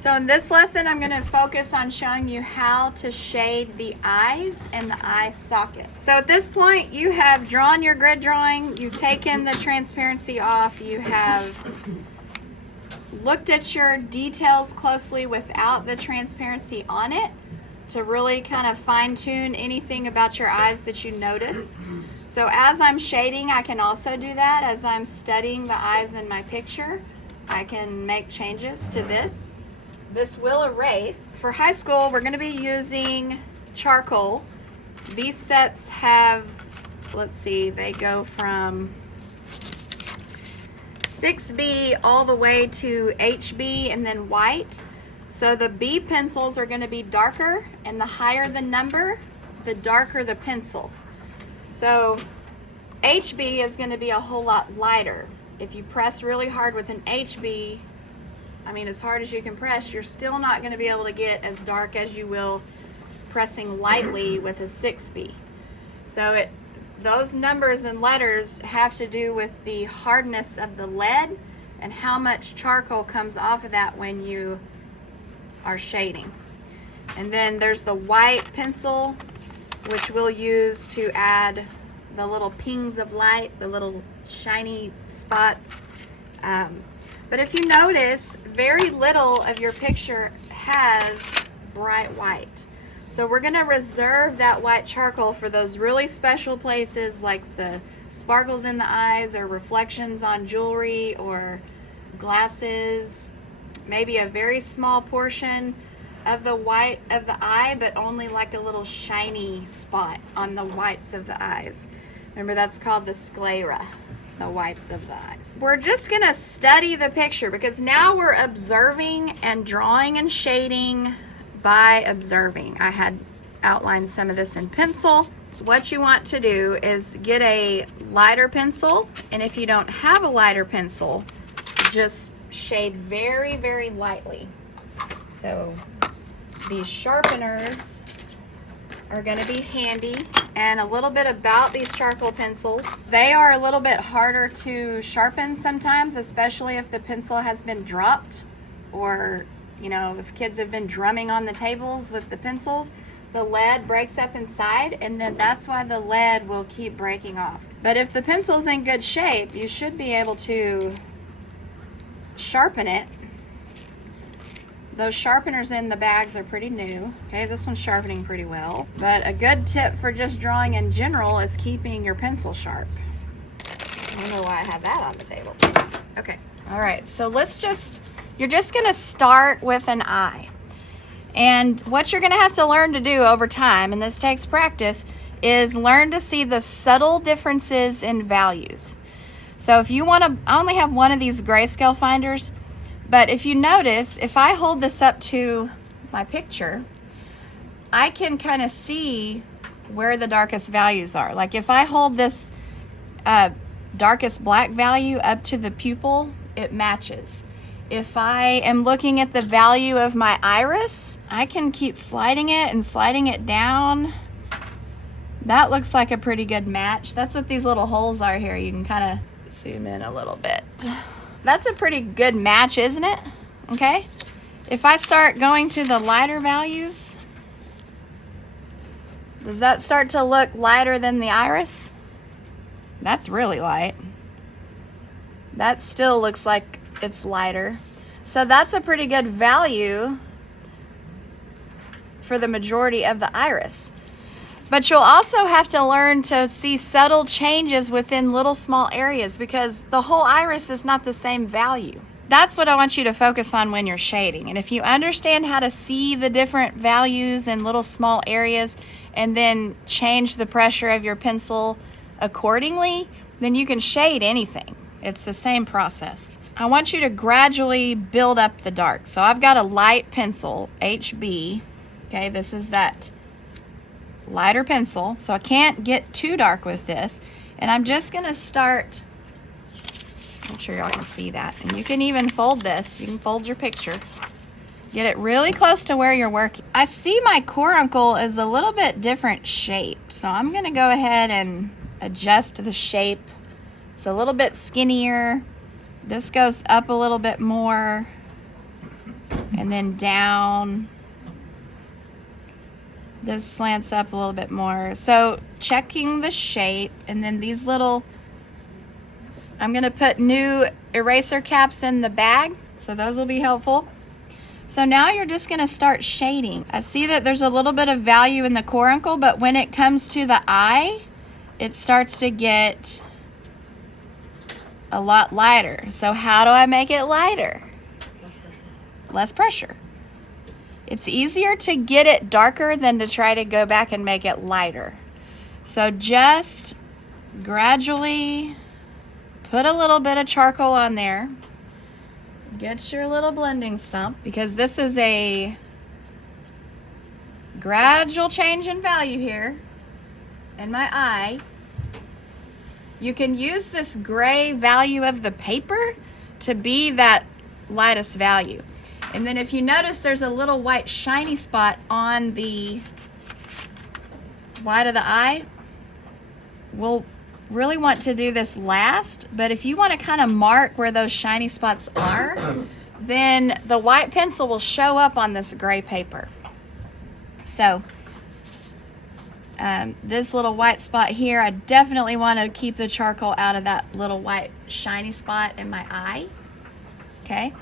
So in this lesson, I'm going to focus on showing you how to shade the eyes and the eye socket. So at this point, you have drawn your grid drawing, you've taken the transparency off, you have looked at your details closely without the transparency on it to really kind of fine tune anything about your eyes that you notice. So as I'm shading, I can also do that. As I'm studying the eyes in my picture, I can make changes to this. This will erase. For high school, we're going to be using charcoal. These sets have, let's see, they go from 6B all the way to HB and then white. So the B pencils are going to be darker, and the higher the number, the darker the pencil. So HB is going to be a whole lot lighter. If you press really hard with an HB, I mean, as hard as you can press, you're still not going to be able to get as dark as you will pressing lightly with a 6B. So those numbers and letters have to do with the hardness of the lead and how much charcoal comes off of that when you are shading. And then there's the white pencil, which we'll use to add the little pings of light, the little shiny spots. But if you notice, very little of your picture has bright white. So we're going to reserve that white charcoal for those really special places like the sparkles in the eyes or reflections on jewelry or glasses, maybe a very small portion of the white of the eye, but only like a little shiny spot on the whites of the eyes. Remember, that's called the sclera, the whites of the eyes. We're just going to study the picture because now we're observing and drawing and shading by observing. I had outlined some of this in pencil. What you want to do is get a lighter pencil, and if you don't have a lighter pencil, just shade very, very lightly. So these sharpeners are going to be handy. And a little bit about these charcoal pencils. They are a little bit harder to sharpen sometimes, especially if the pencil has been dropped, or if kids have been drumming on the tables with the pencils, the lead breaks up inside, and then that's why the lead will keep breaking off. But if the pencil's in good shape, you should be able to sharpen it. Those sharpeners in the bags are pretty new. Okay, this one's sharpening pretty well. But a good tip for just drawing in general is keeping your pencil sharp. I don't know why I have that on the table. Okay, all right, so you're just gonna start with an eye. And what you're gonna have to learn to do over time, and this takes practice, is learn to see the subtle differences in values. So if you wanna, I only have one of these grayscale finders, but if you notice, if I hold this up to my picture, I can kind of see where the darkest values are. Like if I hold this darkest black value up to the pupil, it matches. If I am looking at the value of my iris, I can keep sliding it and sliding it down. That looks like a pretty good match. That's what these little holes are here. You can kind of zoom in a little bit. That's a pretty good match, isn't it? Okay. If I start going to the lighter values, does that start to look lighter than the iris? That's really light. That still looks like it's lighter. So that's a pretty good value for the majority of the iris. But you'll also have to learn to see subtle changes within little small areas because the whole iris is not the same value. That's what I want you to focus on when you're shading. And if you understand how to see the different values in little small areas and then change the pressure of your pencil accordingly, then you can shade anything. It's the same process. I want you to gradually build up the dark. So I've got a light pencil, HB. Okay, this is that lighter pencil, so I can't get too dark with this, and I'm just gonna start. Make sure y'all can see that, and you can even fold this. You can fold your picture, get it really close to where you're working. I see my Coracle is a little bit different shape, so I'm gonna go ahead and adjust the shape. It's a little bit skinnier. This goes up a little bit more. and then down. This slants up a little bit more. So checking the shape, and then these little, I'm gonna put new eraser caps in the bag, so those will be helpful. So now you're just gonna start shading. I see that there's a little bit of value in the coracle, but when it comes to the eye, it starts to get a lot lighter. So how do I make it lighter? Less pressure. It's easier to get it darker than to try to go back and make it lighter. So just gradually put a little bit of charcoal on there. Get your little blending stump, because this is a gradual change in value here in my eye. You can use this gray value of the paper to be that lightest value. And then if you notice, there's a little white shiny spot on the white of the eye. We'll really want to do this last, but if you want to kind of mark where those shiny spots are, then the white pencil will show up on this gray paper. So this little white spot here, I definitely want to keep the charcoal out of that little white shiny spot in my eye. Okay.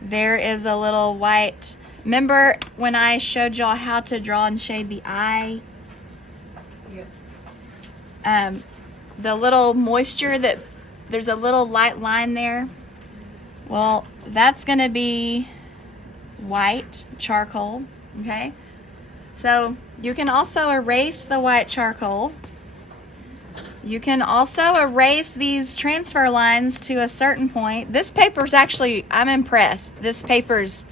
There is a little white. Remember when I showed y'all how to draw and shade the eye? Yes. The little moisture, that there's a little light line there. Well, that's going to be white charcoal. Okay. So you can also erase the white charcoal. You can also erase these transfer lines to a certain point. This paper's actually, I'm impressed. This paper's,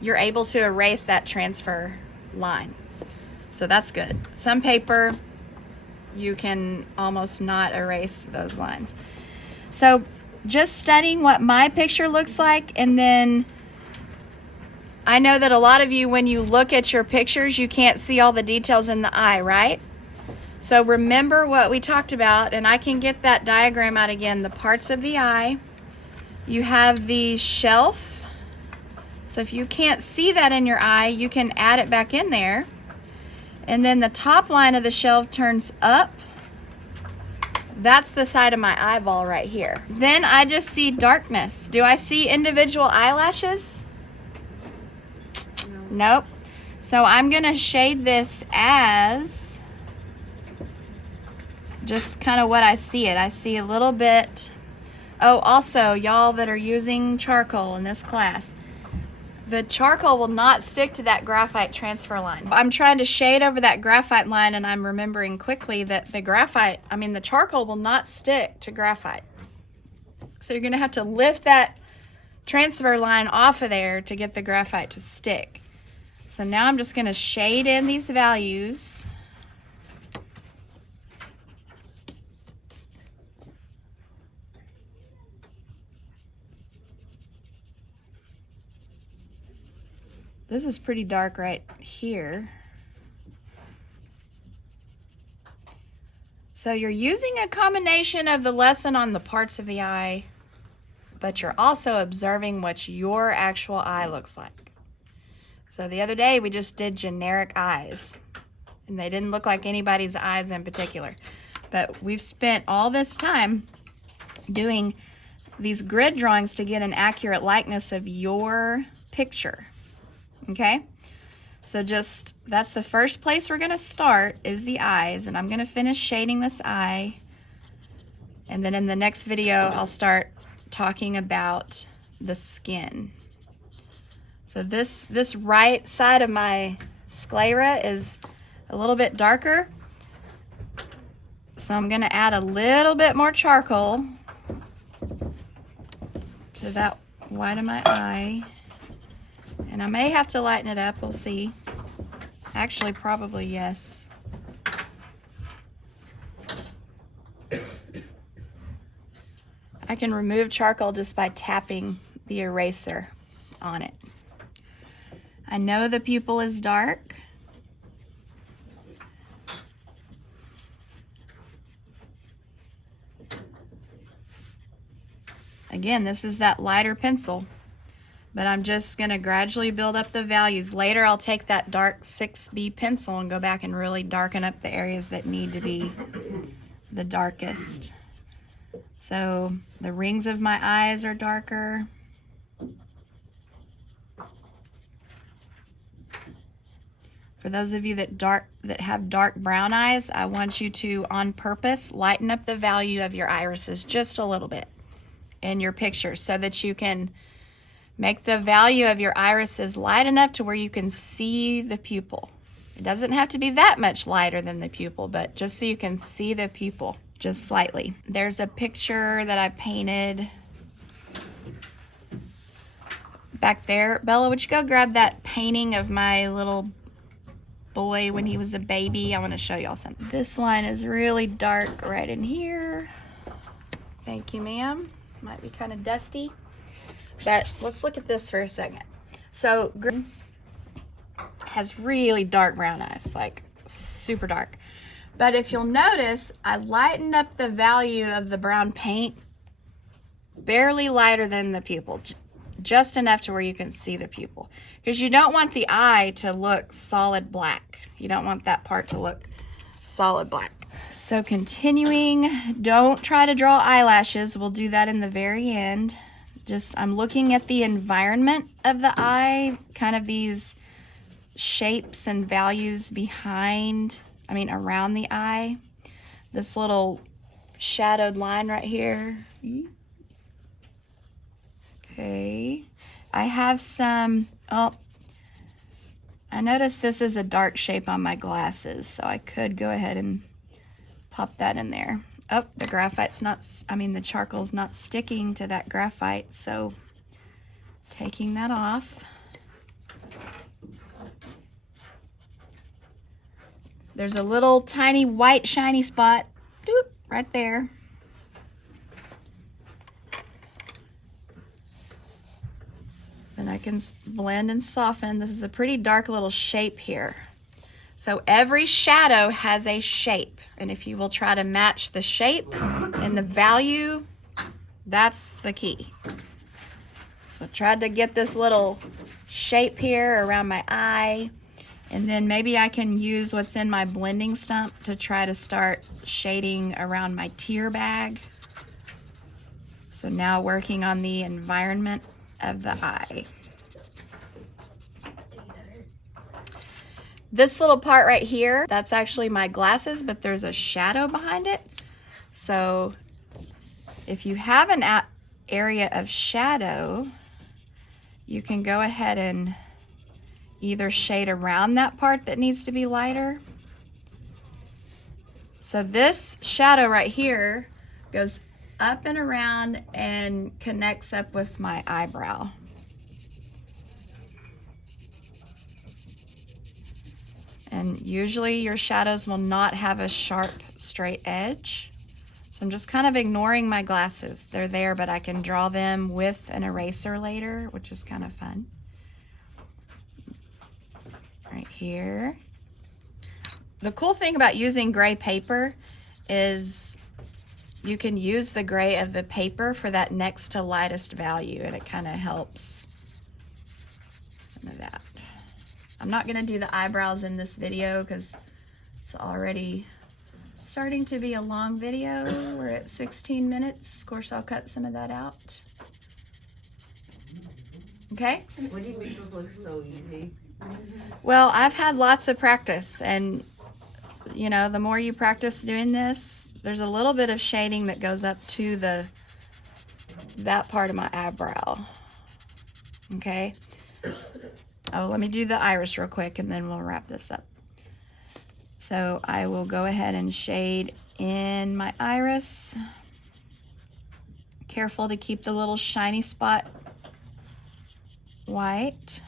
you're able to erase that transfer line. So that's good. Some paper, you can almost not erase those lines. So just studying what my picture looks like, and then I know that a lot of you, when you look at your pictures, you can't see all the details in the eye, right? So remember what we talked about, and I can get that diagram out again. The parts of the eye, you have the shelf. So if you can't see that in your eye, you can add it back in there. And then the top line of the shelf turns up. That's the side of my eyeball right here. Then I just see darkness. Do I see individual eyelashes? Nope. So I'm gonna shade this as just kind of what I see it. I see a little bit. Oh, also, y'all that are using charcoal in this class, the charcoal will not stick to that graphite transfer line. I'm trying to shade over that graphite line, and I'm remembering quickly that the charcoal will not stick to graphite. So you're gonna have to lift that transfer line off of there to get the graphite to stick. So now I'm just gonna shade in these values. This is pretty dark right here. So you're using a combination of the lesson on the parts of the eye, but you're also observing what your actual eye looks like. So the other day we just did generic eyes, and they didn't look like anybody's eyes in particular. But we've spent all this time doing these grid drawings to get an accurate likeness of your picture. Okay, so that's the first place we're gonna start, is the eyes, and I'm gonna finish shading this eye, and then in the next video I'll start talking about the skin. So this right side of my sclera is a little bit darker, so I'm gonna add a little bit more charcoal to that white of my eye. And I may have to lighten it up, we'll see. Actually, probably yes. I can remove charcoal just by tapping the eraser on it. I know the pupil is dark. Again, this is that lighter pencil. But I'm just gonna gradually build up the values. Later I'll take that dark 6B pencil and go back and really darken up the areas that need to be the darkest. So the rings of my eyes are darker. For those of you that have dark brown eyes, I want you to, on purpose, lighten up the value of your irises just a little bit in your picture so that you can make the value of your irises light enough to where you can see the pupil. It doesn't have to be that much lighter than the pupil, but just so you can see the pupil just slightly. There's a picture that I painted back there. Bella, would you go grab that painting of my little boy when he was a baby? I want to show y'all something. This line is really dark right in here. Thank you, ma'am. Might be kind of dusty, but let's look at this for a second. So Green has really dark brown eyes, like super dark. But if you'll notice, I lightened up the value of the brown paint barely lighter than the pupil, just enough to where you can see the pupil, because you don't want the eye to look solid black. You don't want that part to look solid black. So continuing, don't try to draw eyelashes. We'll do that in the very end. Just, I'm looking at the environment of the eye, kind of these shapes and values around the eye. This little shadowed line right here. Okay, I have some, I noticed this is a dark shape on my glasses, so I could go ahead and pop that in there. Oh, the graphite's the charcoal's not sticking to that graphite, so taking that off. There's a little tiny white shiny spot, doop, right there. Then I can blend and soften. This is a pretty dark little shape here. So every shadow has a shape, and if you will try to match the shape and the value, that's the key. So I tried to get this little shape here around my eye, and then maybe I can use what's in my blending stump to try to start shading around my tear bag. So now working on the environment of the eye. This little part right here, that's actually my glasses, but there's a shadow behind it. So if you have an area of shadow, you can go ahead and either shade around that part that needs to be lighter. So this shadow right here goes up and around and connects up with my eyebrow. And usually your shadows will not have a sharp, straight edge. So I'm just kind of ignoring my glasses. They're there, but I can draw them with an eraser later, which is kind of fun. Right here. The cool thing about using gray paper is you can use the gray of the paper for that next to lightest value, and it kind of helps some of that. I'm not going to do the eyebrows in this video because it's already starting to be a long video. We're at 16 minutes. Of course, I'll cut some of that out. Okay? What do you make this look so easy? Well, I've had lots of practice, and you know, the more you practice doing this, there's a little bit of shading that goes up to that part of my eyebrow. Okay? Oh, let me do the iris real quick and then we'll wrap this up. So I will go ahead and shade in my iris. Careful to keep the little shiny spot white.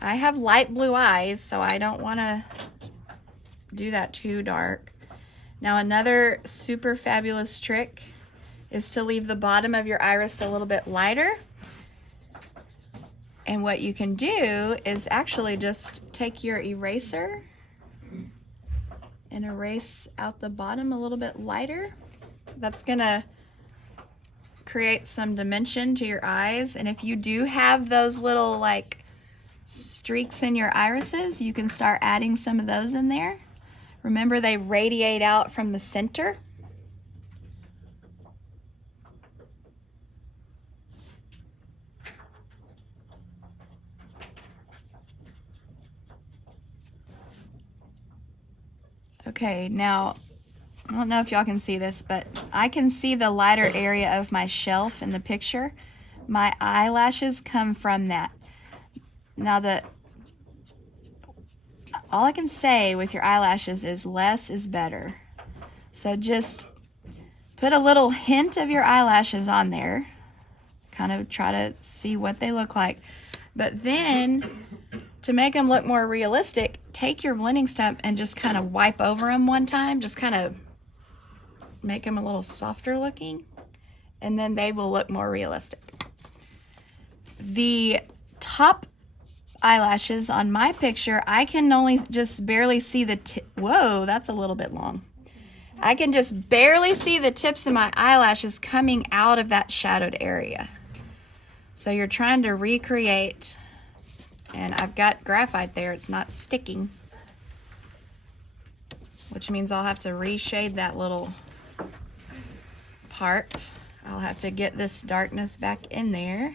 I have light blue eyes, so I don't want to do that too dark. Now another super fabulous trick is to leave the bottom of your iris a little bit lighter. And what you can do is actually just take your eraser and erase out the bottom a little bit lighter. That's gonna create some dimension to your eyes. And if you do have those little like streaks in your irises, you can start adding some of those in there. Remember, they radiate out from the center. Okay, now, I don't know if y'all can see this, but I can see the lighter area of my shelf in the picture. My eyelashes come from that. Now, all I can say with your eyelashes is less is better. So just put a little hint of your eyelashes on there. Kind of try to see what they look like. But then, to make them look more realistic, take your blending stump and just kind of wipe over them one time. Just kind of make them a little softer looking. And then they will look more realistic. The top eyelashes on my picture, I can only just barely see the tip. Whoa, that's a little bit long. I can just barely see the tips of my eyelashes coming out of that shadowed area. So you're trying to recreate, and I've got graphite there, it's not sticking, which means I'll have to reshade that little part. I'll have to get this darkness back in there.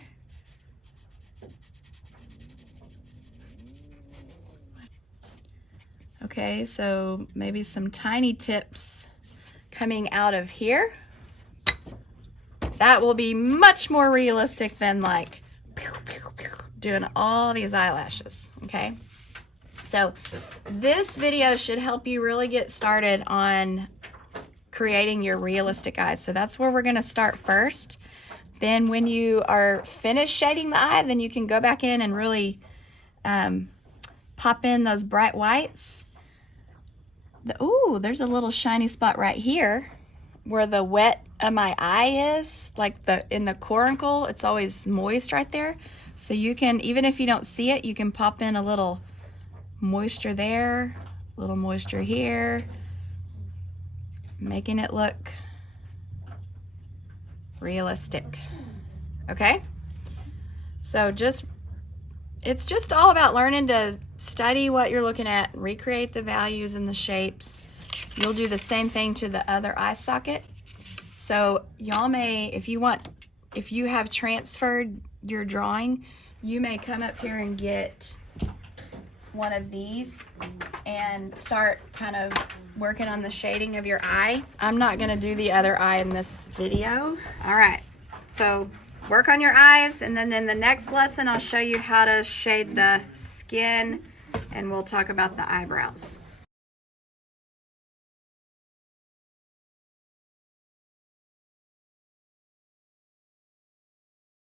Okay, so maybe some tiny tips coming out of here. That will be much more realistic than like doing all these eyelashes, okay? So this video should help you really get started on creating your realistic eyes. So that's where we're gonna start first. Then when you are finished shading the eye, then you can go back in and really pop in those bright whites. Ooh, there's a little shiny spot right here where the wet of my eye is, like in the coracle, it's always moist right there. So you can, even if you don't see it, you can pop in a little moisture there, a little moisture here, making it look realistic. Okay? So it's just all about learning to study what you're looking at, recreate the values and the shapes. You'll do the same thing to the other eye socket. So y'all may, if you have transferred your drawing, you may come up here and get one of these and start kind of working on the shading of your eye. I'm not gonna do the other eye in this video. All right, so work on your eyes, and then in the next lesson, I'll show you how to shade the skin, and we'll talk about the eyebrows.